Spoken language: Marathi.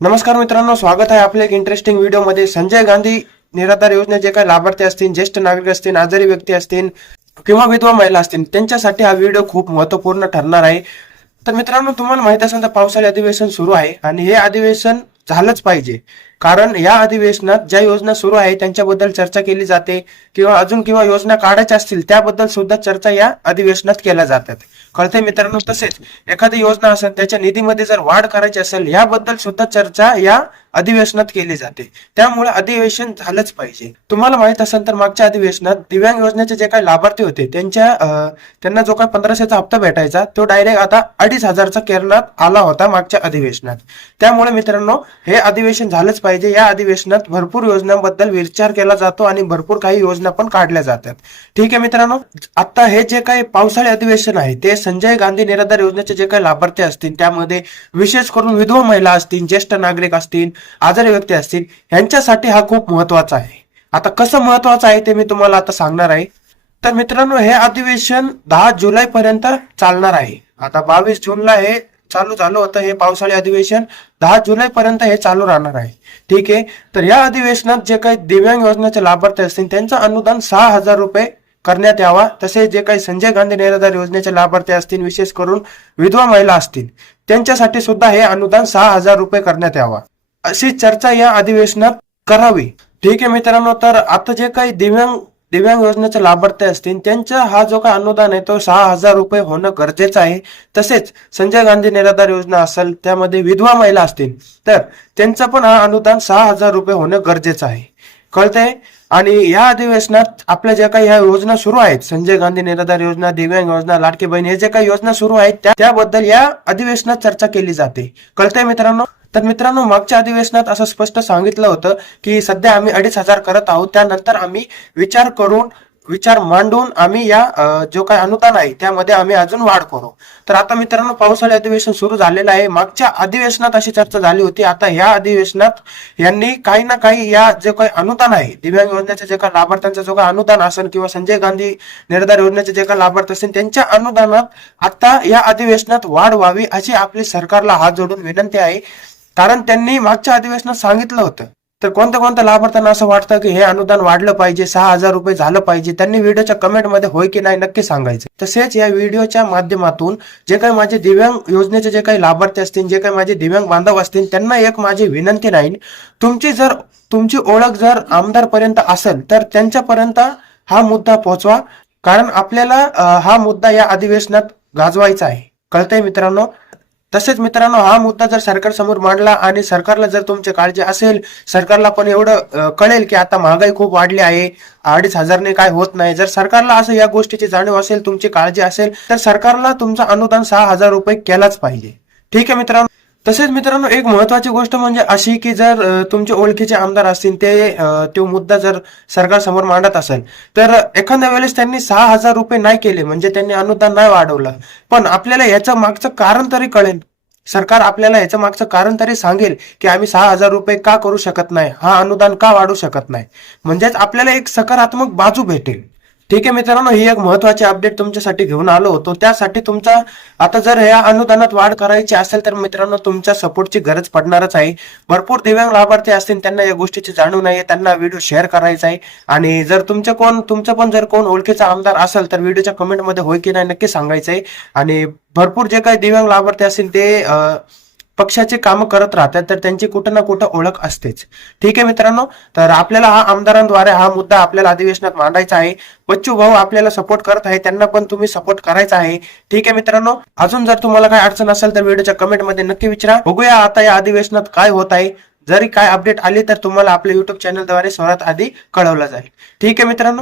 नमस्कार मित्रांनो, स्वागत आहे आपल्या एक इंटरेस्टिंग व्हिडिओमध्ये। संजय गांधी निराधार योजनेचे जे काही लाभार्थी असतील, ज्येष्ठ नागरिक असतील, आजारी व्यक्ती असतील किंवा विधवा महिला असतील, त्यांच्यासाठी हा व्हिडिओ खूप महत्त्वपूर्ण ठरणार आहे। तर मित्रांनो, तुम्हाला माहित असेल तर पावसाळी अधिवेशन सुरू आहे आणि हे अधिवेशन झालंच पाहिजे, कारण या अधिवेशनात ज्या योजना सुरू आहे त्यांच्याबद्दल चर्चा केली जाते किंवा योजना काढायच्या असतील त्याबद्दल सुद्धा चर्चा या अधिवेशनात केल्या जातात। कळते मित्रांनो, तसेच एखादी योजना असेल त्याच्या निधीमध्ये जर वाढ करायची असेल याबद्दल सुद्धा चर्चा या अधिवेशनात केली जाते। त्यामुळे अधिवेशन झालंच पाहिजे। तुम्हाला माहित असेल तर मागच्या अधिवेशनात दिव्यांग योजनेचे जे काही लाभार्थी होते त्यांना जो काही 1500चा हप्ता भेटायचा तो डायरेक्ट आता 2500चा करण्यात आला होता मागच्या अधिवेशनात। त्यामुळे मित्रांनो, हे अधिवेशन झालंच पाहिजे। या अधिवेशनात भरपूर योजनांबद्दल विचार केला जातो आणि भरपूर काही योजना पण काढल्या जातात। ठीक आहे मित्रांनो, आता हे जे काही पावसाळी अधिवेशन आहे ते संजय गांधी निराधार योजनेचे जे काही लाभार्थी असतील त्यामध्ये विशेष करून विधवा महिला असतील, ज्येष्ठ नागरिक असतील, आजारी व्यक्ती असतील, यांच्यासाठी हा खूप महत्वाचा आहे। आता कसं महत्वाचं आहे ते मी तुम्हाला आता सांगणार आहे। तर मित्रांनो, हे अधिवेशन 10 जुलै पर्यंत चालणार आहे। आता 22 जूनला हे चालू झालं होतं, हे पावसाळी अधिवेशन 10 जुलै पर्यंत हे चालू राहणार आहे। ठीक आहे, तर या अधिवेशनात जे काही दिव्यांग योजनेचे लाभार्थी असतील त्यांचं अनुदान 6000 रुपये करण्यात यावा। तसेच जे काही संजय गांधी निराधार योजनेचे लाभार्थी असतील, विशेष करून विधवा महिला असतील, त्यांच्यासाठी सुद्धा हे अनुदान 6000 रुपये करण्यात यावा, अशी चर्चा या अधिवेशनात करावी। ठीक आहे मित्रांनो, तर आता जे काही दिव्यांग योजनेचे लाभार्थी असतील त्यांचा हा जो काही अनुदान आहे तो 6000 रुपये होणं गरजेचं आहे। तसेच संजय गांधी निराधार योजना असेल त्यामध्ये विधवा महिला असतील तर त्यांचं पण हा अनुदान 6000 रुपये होणं गरजेचं आहे। कळतंय? आणि या अधिवेशनात आपल्या ज्या काही ह्या योजना सुरू आहेत, संजय गांधी निराधार योजना, दिव्यांग योजना, लाडकी बहीण, हे जे काही योजना सुरू आहेत त्याबद्दल या अधिवेशनात चर्चा केली जाते। कळतंय मित्रांनो? तर मित्रांनो, मागच्या अधिवेशनात असं स्पष्ट सांगितलं होतं की सध्या आम्ही 2500 करत आहोत, त्यानंतर आम्ही विचार मांडून आम्ही या जो काही अनुदान आहे त्यामध्ये आम्ही अजून वाढ करू। तर आता मित्रांनो, पावसाळी अधिवेशन सुरू झालेलं आहे। मागच्या अधिवेशनात अशी चर्चा झाली होती, आता या अधिवेशनात यांनी काही ना काही या जे काही अनुदान आहे, दिव्यांग योजनेचे जे काही लाभार्थ्यांचं जो काही अनुदान असेल किंवा संजय गांधी निराधार योजनेचे जे काही लाभार्थी असतील त्यांच्या अनुदानात आता या अधिवेशनात वाढ व्हावी अशी आपली सरकारला हात जोडून विनंती आहे। कारण त्यांनी मागच्या अधिवेशनात सांगितलं होतं। तर कोणत्या लाभार्थ्यांना असं वाटतं की हे अनुदान वाढलं पाहिजे, 6000 रुपये झालं पाहिजे, त्यांनी व्हिडिओच्या कमेंटमध्ये होय की नाही नक्की सांगायचं। तसेच या व्हिडिओच्या माध्यमातून जे काही माझे दिव्यांग योजनेचे जे काही लाभार्थी असतील, जे काही माझे दिव्यांग बांधव असतील, त्यांना एक माझी विनंती राहील, तुमची ओळख जर आमदारपर्यंत असेल तर त्यांच्यापर्यंत हा मुद्दा पोहोचवा, कारण आपल्याला हा मुद्दा या अधिवेशनात गाजवायचा आहे। कळतंय मित्रांनो? तसेच मित्रांनो, हा मुद्दा जर सरकार समोर मांडला आणि सरकारला जर तुमची काळजी असेल, सरकारला पण एवढं कळेल की आता महागाई खूप वाढली आहे, 2500ने काय होत नाही, जर सरकारला असं या गोष्टीची जाणीव असेल, तुमची काळजी असेल, तर सरकारला तुमचं अनुदान 6000 रुपये केलाच पाहिजे। ठीक आहे मित्रांनो? तसेच मित्रांनो, एक महत्वाची गोष्ट म्हणजे अशी की जर तुमचे ओळखीचे आमदार असतील तो मुद्दा जर सरकार समोर मांडत असेल तर एखाद्या वेळेस त्यांनी 6000 रुपये नाही केले म्हणजे त्यांनी अनुदान नाही वाढवलं, पण आपल्याला याचं मागचं कारण तरी कळेल, सरकार आपल्याला याचं मागचं कारण तरी सांगेल की आम्ही 6000 रुपये का करू शकत नाही, हा अनुदान का वाढू शकत नाही, म्हणजेच आपल्याला एक सकारात्मक बाजू भेटेल। ठीक आहे मित्रांनो, ही एक महत्वाची अपडेट तुमच्यासाठी घेऊन आलो होतो। त्यासाठी तुमचा आता जर या अनुदानात वाढ करायची असेल तर मित्रांनो तुमच्या सपोर्टची गरज पडणारच आहे। भरपूर दिव्यांग लाभार्थी असतील त्यांना या गोष्टीची जाणीव नाही, त्यांना व्हिडिओ शेअर करायचा आहे। आणि जर तुमचं पण जर कोण ओळखीचा आमदार असेल तर व्हिडिओच्या कमेंटमध्ये होय की नाही नक्की सांगायचं आहे। आणि भरपूर जे काही दिव्यांग लाभार्थी असतील ते पक्षाचे काम करत राहतात, तर त्यांची कुठं ना कुठं ओळख असतेच। ठीक आहे मित्रांनो, तर आपल्याला हा आमदारांद्वारे हा मुद्दा आपल्याला अधिवेशनात मांडायचा आहे। बच्चू भाऊ आपल्याला सपोर्ट करत आहे, त्यांना पण तुम्ही सपोर्ट करायचा आहे। ठीक आहे मित्रांनो, अजून जर तुम्हाला काय अडचण असेल तर व्हिडिओच्या कमेंटमध्ये नक्की विचारा। बघूया आता या अधिवेशनात काय होत आहे। जरी काय अपडेट आली तर तुम्हाला आपल्या युट्यूब चॅनलद्वारे सर्वात आधी कळवलं जाईल। ठीक आहे मित्रांनो।